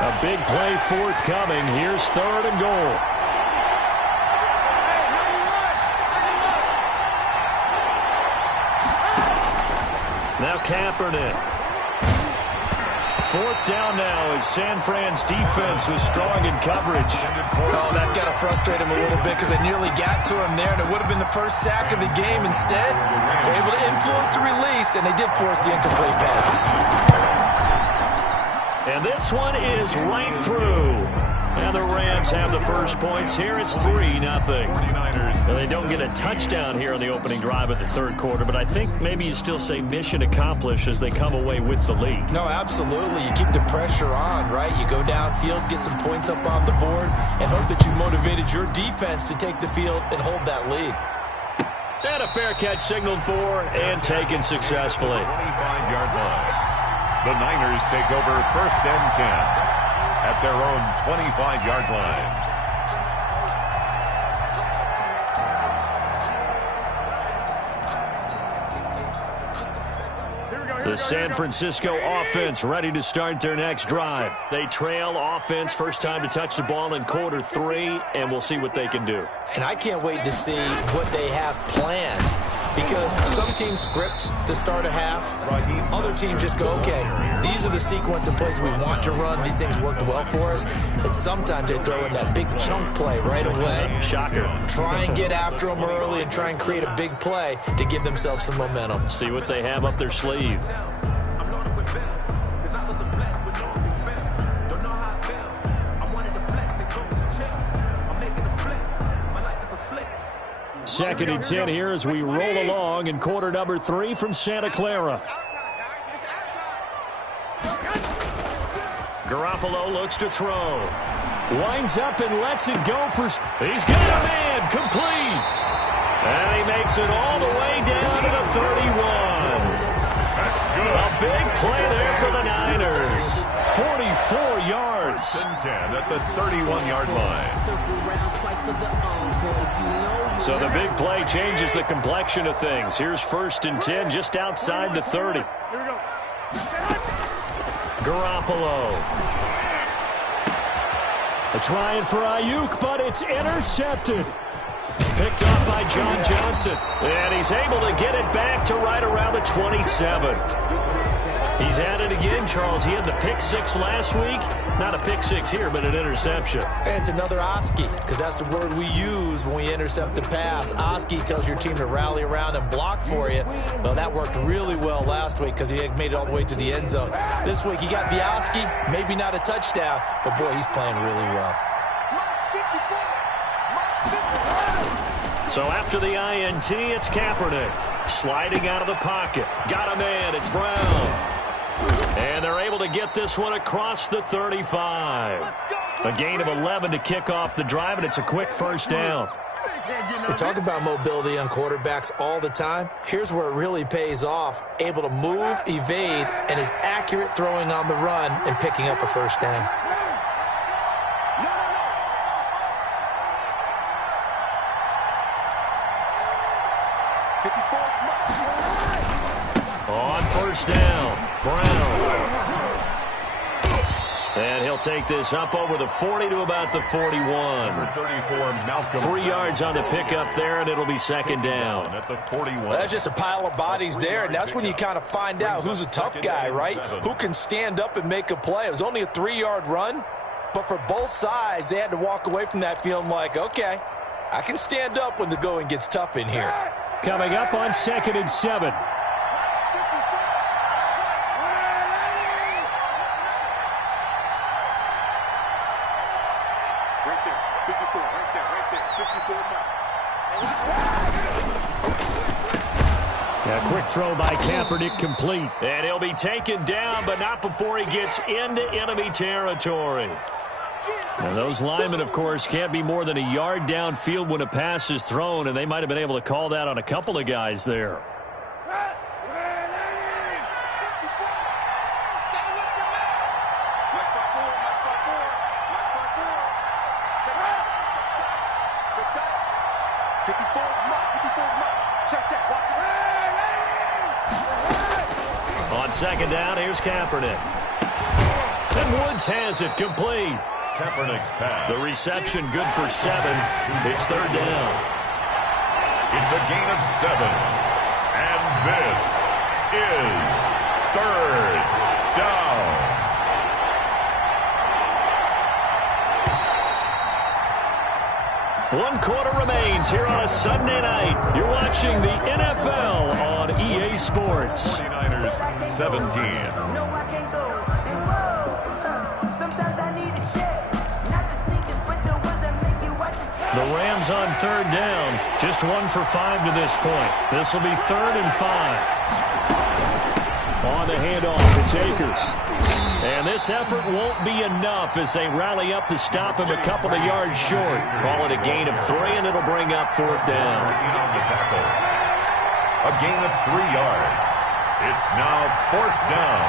A big play forthcoming. Here's 3rd and goal. Now Kaepernick. Fourth down now as San Fran's defense was strong in coverage. Oh, that's got to frustrate him a little bit because they nearly got to him there, and it would have been the first sack of the game. Instead, they're able to influence the release, and they did force the incomplete pass. And this one is right through. And the Rams have the first points here. It's 3-0. Now, they don't get a touchdown here on the opening drive of the third quarter, but I think maybe you still say mission accomplished as they come away with the lead. No, absolutely. You keep the pressure on, right? You go downfield, get some points up on the board, and hope that you motivated your defense to take the field and hold that lead. And a fair catch signaled for and taken successfully. 25-yard line. The Niners take over 1st and 10 at their own 25-yard line. The San Francisco offense ready to start their next drive. They trail offense, first time to touch the ball in quarter 3, and we'll see what they can do. And I can't wait to see what they have planned, because some teams script to start a half. Other teams just go, okay, these are the sequence of plays we want to run. These things worked well for us. And sometimes they throw in that big chunk play right away. Shocker. Try and get after them early and try and create a big play to give themselves some momentum. See what they have up their sleeve. Second and 10 here as we roll along in quarter number 3 from Santa Clara. Garoppolo looks to throw. Winds up and lets it go for... He's got a man, complete. And he makes it all the way down to the 31. A big play there for the Niners. 44 yards. 10 at the 31-yard line. So the big play changes the complexion of things. Here's 1st and 10 just outside the 30. Garoppolo. Trying for Ayuk, but it's intercepted. Picked off by John Johnson. And he's able to get it back to right around the 27. He's at it again, Charles. He had the pick 6 last week. Not a pick 6 here, but an interception. And it's another Oski, because that's the word we use when we intercept a pass. Oski tells your team to rally around and block for you. Well, that worked really well last week because he made it all the way to the end zone. This week he got the Oski, maybe not a touchdown, but boy, he's playing really well. So after the INT, it's Kaepernick. Sliding out of the pocket. Got a man, it's Brown. And they're able to get this one across the 35. A gain of 11 to kick off the drive, and it's a quick first down. We talk about mobility on quarterbacks all the time. Here's where it really pays off. Able to move, evade, and is accurate throwing on the run and picking up a first down. On first down, Brown. And he'll take this up over the 40 to about the 41. Number 34, Malcolm. 3 yards on the pickup there, and it'll be second down. At the 41. Well, that's just a pile of bodies there, and that's when you kind of find out who's a tough guy, right? Who can stand up and make a play. It was only a 3-yard run, but for both sides, they had to walk away from that feeling like, okay, I can stand up when the going gets tough in here. Coming up on 2nd and 7. A quick throw by Kaepernick complete. And he'll be taken down, but not before he gets into enemy territory. Now those linemen, of course, can't be more than a yard downfield when a pass is thrown, and they might have been able to call that on a couple of guys there. On second down, here's Kaepernick. And Woods has it complete. Kaepernick's pass. The reception good for 7. It's third down. It's a gain of 7. And this is third down. 1 quarter remains here on a Sunday night. You're watching the NFL on EA Sports. 49ers 17. No, I can't go. Sometimes I need a check. Not the sneakers, but the ones that make you watch it. The Rams on 3rd down. Just 1 for 5 to this point. This will be 3rd and 5. On the handoff, it's Akers. And this effort won't be enough as they rally up to stop him a couple of yards short. Call it a gain of 3, and it'll bring up 4th down. On the tackle. A gain of 3 yards. It's now 4th down.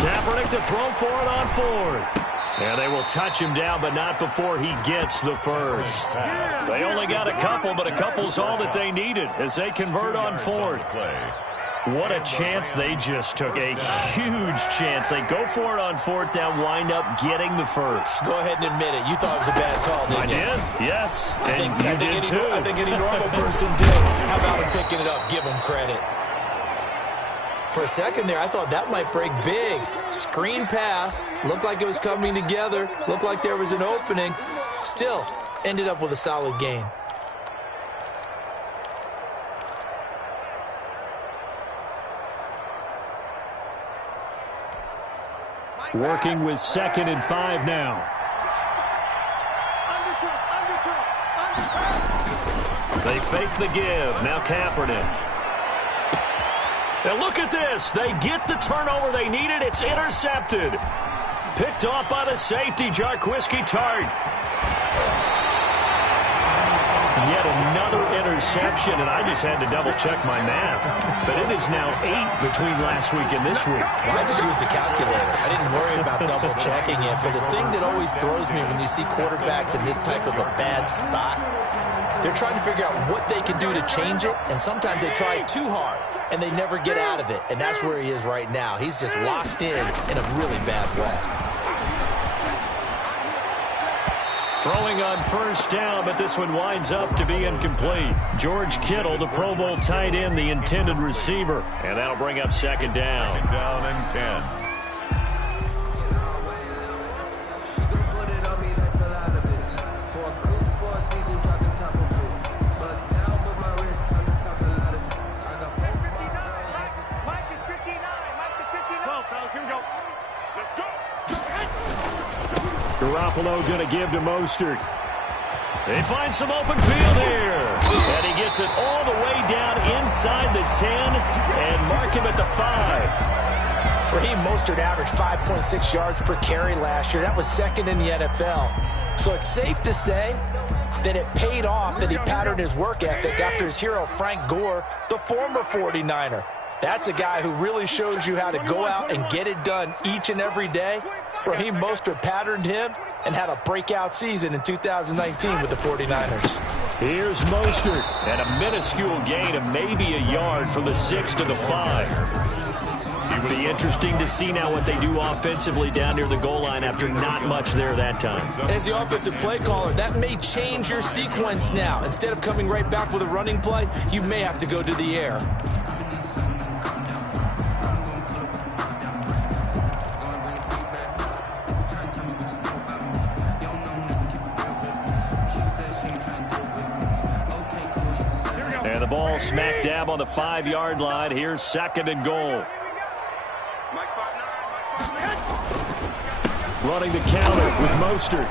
Kaepernick to throw for it on 4th. And they will touch him down, but not before he gets the first. They only got a couple, but a couple's all that they needed as they convert on 4th. What a chance they just took. A huge chance. They go for it on 4th down, wind up getting the first. Go ahead and admit it. You thought it was a bad call, didn't you? I did, yes. I think any normal person did. How about him picking it up? Give him credit. For a second there, I thought that might break big. Screen pass. Looked like it was coming together. Looked like there was an opening. Still, ended up with a solid gain. Working with 2nd and 5 now. They fake the give. Now Kaepernick. And look at this. They get the turnover they needed. It's intercepted. Picked off by the safety, Jarquiski Tart. Yet another interception, and I just had to double-check my math. But it is now 8 between last week and this week. Well, I just used a calculator. I didn't worry about double-checking it. But the thing that always throws me when you see quarterbacks in this type of a bad spot, they're trying to figure out what they can do to change it, and sometimes they try too hard, and they never get out of it. And that's where he is right now. He's just locked in a really bad way. Throwing on 1st down, but this one winds up to be incomplete. George Kittle, the Pro Bowl tight end, the intended receiver. And that'll bring up 2nd down. 2nd down and 10. Garoppolo going to give to Mostert. They find some open field here. And he gets it all the way down inside the 10 and mark him at the 5. Raheem Mostert averaged 5.6 yards per carry last year. That was 2nd in the NFL. So it's safe to say that it paid off that he patterned his work ethic after his hero Frank Gore, the former 49er. That's a guy who really shows you how to go out and get it done each and every day. Raheem Mostert patterned him and had a breakout season in 2019 with the 49ers. Here's Mostert, and a minuscule gain of maybe a yard from the 6 to the 5. It would be interesting to see now what they do offensively down near the goal line after not much there that time. As the offensive play caller, that may change your sequence now. Instead of coming right back with a running play, you may have to go to the air. And the ball smack dab on the 5-yard line. Here's 2nd and goal. Running the counter with Mostert.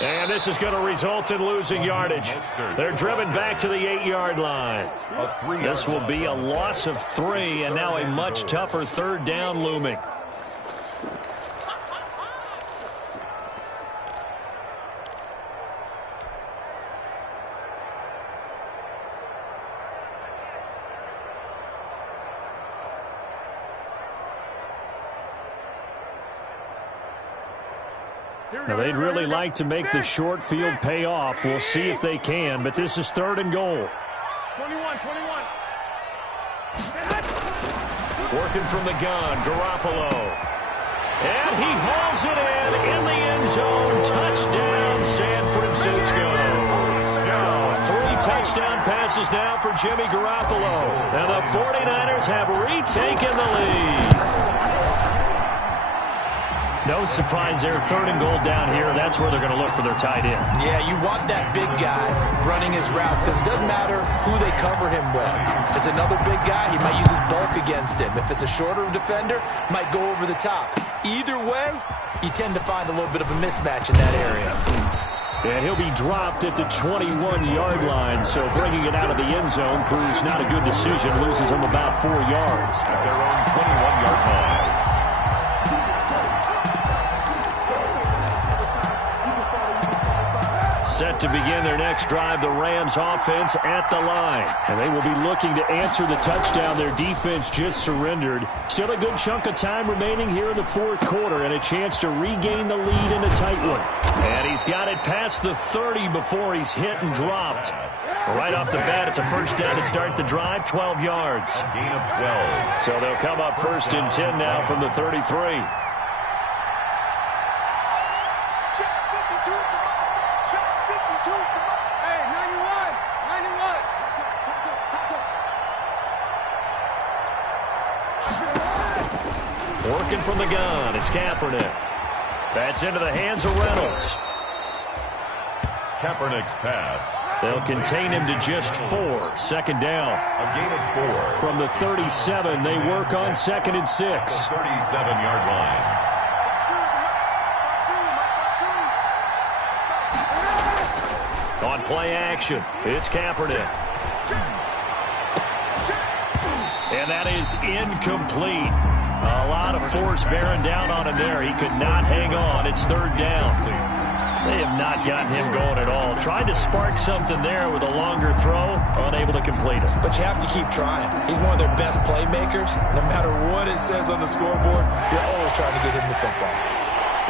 And this is going to result in losing yardage. They're driven back to the 8-yard line. This will be a loss of 3, and now a much tougher 3rd down looming. Now, they'd really like to make the short field pay off. We'll see if they can, but this is 3rd and goal. 21. Working from the gun, Garoppolo. And he hauls it in the end zone. Touchdown, San Francisco. 3 touchdown passes now for Jimmy Garoppolo. And the 49ers have retaken the lead. No surprise there. 3rd and goal down here. That's where they're going to look for their tight end. Yeah, you want that big guy running his routes because it doesn't matter who they cover him with. If it's another big guy, he might use his bulk against him. If it's a shorter defender, might go over the top. Either way, you tend to find a little bit of a mismatch in that area. And he'll be dropped at the 21-yard line, so bringing it out of the end zone proves not a good decision. Loses him about 4 yards. At their own 21-yard line. Set to begin their next drive, the Rams offense at the line. And they will be looking to answer the touchdown their defense just surrendered. Still a good chunk of time remaining here in the 4th quarter and a chance to regain the lead in a tight one. And he's got it past the 30 before he's hit and dropped. Right off the bat, it's a first down to start the drive, 12 yards. A gain of 12. So they'll come up 1st and 10 now from the 33. Working from the gun, it's Kaepernick. That's into the hands of Reynolds. Kaepernick's pass. They'll contain him to just 4. 2nd down. A gain of 4. From the 37, they work on 2nd and 6. The 37-yard line. On play action, it's Kaepernick. And that is incomplete. A lot of force bearing down on him there. He could not hang on. It's 3rd down. They have not gotten him going at all. Tried to spark something there with a longer throw. Unable to complete it. But you have to keep trying. He's one of their best playmakers. No matter what it says on the scoreboard, you're always trying to get him the football.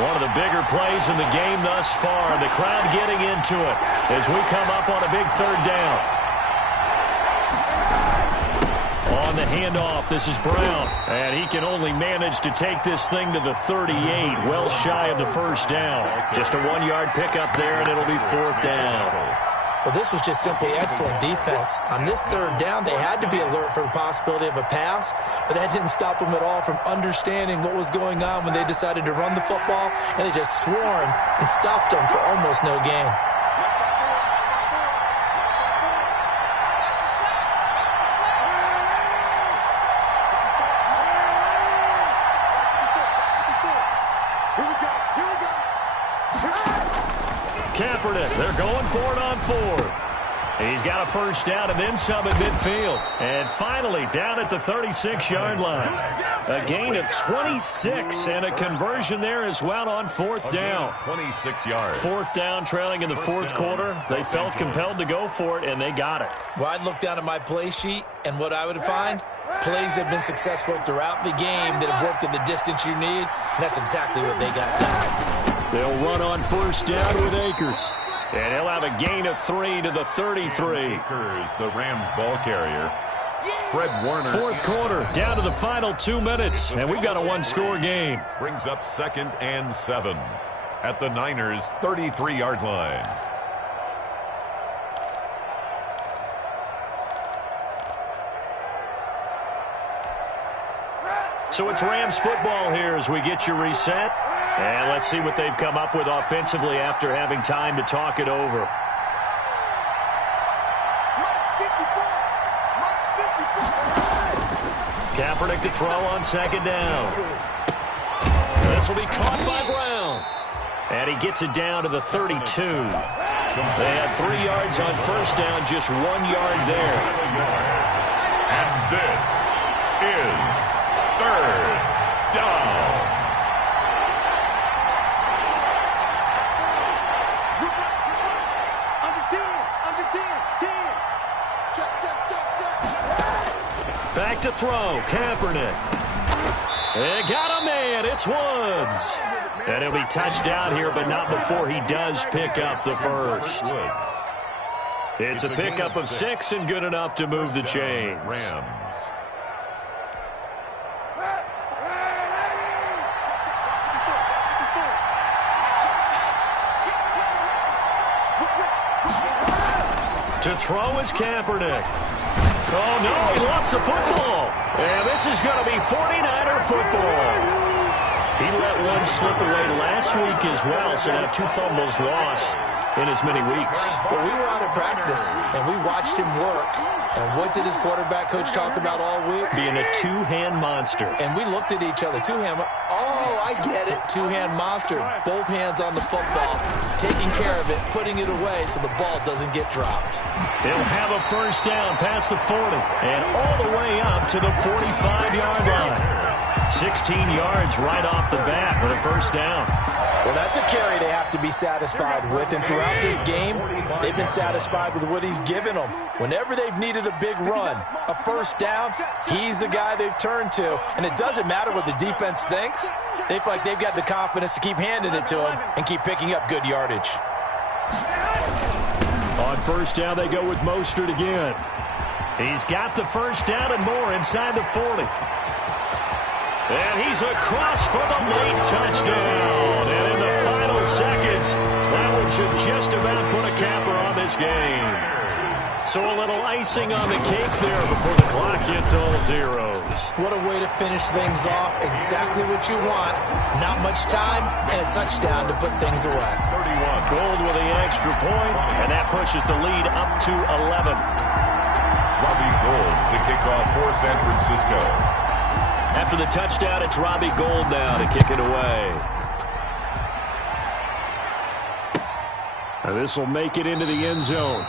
One of the bigger plays in the game thus far. The crowd getting into it as we come up on a big 3rd down. On the handoff, this is Brown. And he can only manage to take this thing to the 38, well shy of the 1st down. Just a 1-yard pickup there, and it'll be 4th down. Well, this was just simply excellent defense. On this 3rd down, they had to be alert for the possibility of a pass, but that didn't stop them at all from understanding what was going on when they decided to run the football, and they just swarmed and stuffed them for almost no gain. Kaepernick, they're going for it on 4th. He's got a first down and then some at midfield. And finally down at the 36-yard line. A gain of 26 and a conversion there as well on 4th down. 26 yards. 4th down, trailing in the 4th quarter. They felt compelled to go for it, and they got it. Well, I'd look down at my play sheet, and what I would find, plays have been successful throughout the game that have worked at the distance you need, and that's exactly what they got done. They'll run on 1st down with Akers. And he'll have a gain of 3 to the 33. Akers, the Rams ball carrier. Fred Warner. 4th quarter, down to the final 2 minutes. And we've got a 1-score game. Brings up 2nd and 7 at the Niners' 33-yard line. So it's Rams football here as we get you reset. And let's see what they've come up with offensively after having time to talk it over. Kaepernick to throw on 2nd down. This will be caught by Brown. And he gets it down to the 32. They had 3 yards on 1st down, just 1 yard there. And this is 3rd down. Back to throw, Kaepernick. They got a man, it's Woods. And he'll be touched down here, but not before he does pick up the first. It's a pickup of 6 and good enough to move the chains. Rams. To throw is Kaepernick. Oh, no, he lost the football. And this is going to be 49er football. He let one slip away last week as well, so now 2 fumbles lost in as many weeks. Well, we were out at practice, and we watched him work. And what did his quarterback coach talk about all week? Being a two-hand monster. And we looked at each other. Two-hand. Oh, I get it. Two-hand monster. Both hands on the football, taking care of it, putting it away so the ball doesn't get dropped. He'll have a first down past the 40 and all the way up to the 45-yard line. 16 yards right off the bat with a first down. Well, that's a carry they have to be satisfied with. And throughout this game, they've been satisfied with what he's given them. Whenever they've needed a big run, a first down, he's the guy they've turned to. And it doesn't matter what the defense thinks. They feel like they've got the confidence to keep handing it to him and keep picking up good yardage. On first down, they go with Mostert again. He's got the first down and more inside the 40. And he's across for the late touchdown. And in the final seconds, that one should just about put a capper on this game. So a little icing on the cake there before the clock hits all zeros. What a way to finish things off. Exactly what you want. Not much time and a touchdown to put things away. 31. Gold with the extra point, and that pushes the lead up to 11. Robbie Gould to kick off for San Francisco. After the touchdown, it's Robbie Gould now to kick it away. Now this will make it into the end zone.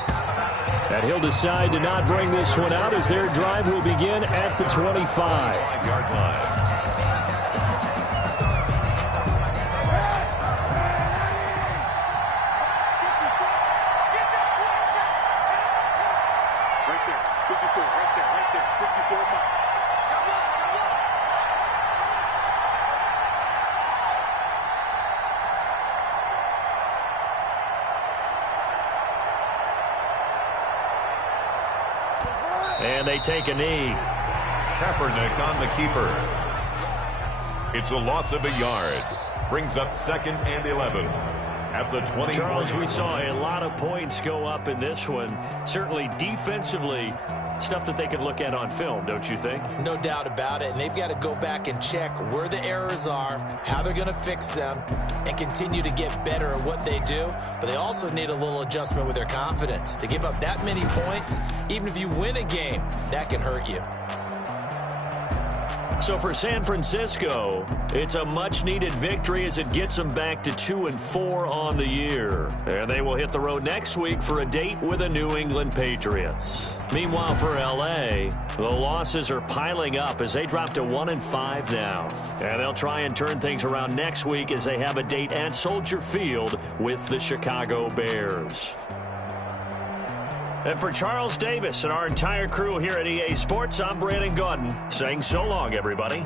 And he'll decide to not bring this one out as their drive will begin at the 25-yard line. And they take a knee. Kaepernick on the keeper. It's a loss of a yard. Brings up 2nd and 11 at the 20. Charles, we saw a lot of points go up in this one. Certainly defensively, stuff that they can look at on film, don't you think? No doubt about it. And they've got to go back and check where the errors are, how they're going to fix them, and continue to get better at what they do. But they also need a little adjustment with their confidence. To give up that many points, even if you win a game, that can hurt you. So for San Francisco, it's a much-needed victory as it gets them back to 2-4 on the year. And they will hit the road next week for a date with the New England Patriots. Meanwhile, for L.A., the losses are piling up as they drop to 1-5 now. And they'll try and turn things around next week as they have a date at Soldier Field with the Chicago Bears. And for Charles Davis and our entire crew here at EA Sports, I'm Brandon Gaudin saying so long, everybody.